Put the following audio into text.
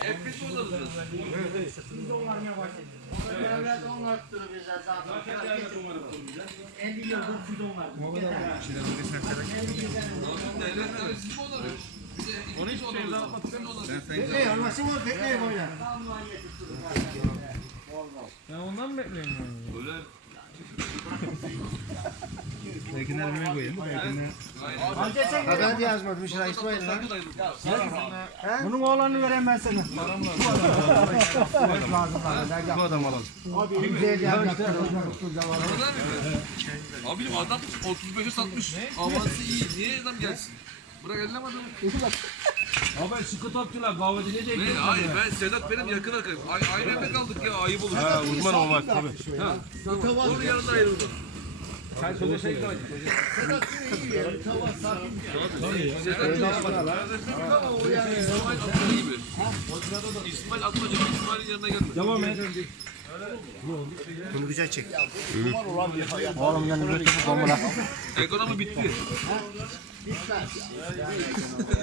Hep biz mi alırız? Evet, on arttırı bize zaten. 50 yıldır bidon var. Devlet siz mi alırız? Onu hiç şey daha Bekleyin anlaşım var bekleyin böyle. Ya ondan mı bekliyorsun? Öyle. Belki nereye koyayım? Ha de yazmadım İsrail İsmail lan. Bunun oğlanını vereyim ben sana. Bu adam alalım. Abicim adam 35'e satmış. Avansı iyi. Niye adam gelsin? Bırak elleme adamı. Abi sıkı topçular kahvede ne Ne? Hayır ben Sedat benim yakın arkadaşım. Ay, aynı evde kaldık ya ayıp olur. Ha uzman olmak tabii. Onun yanında ayrıldı. Sen söyle şey de Sedat İsmail Atmaca gibi. İsmail Atmaca. İsmail'in yanına gelme. Devam et. Bunu güzel çek. Oğlum yanına götür bu bomba. Ekonomi bitti.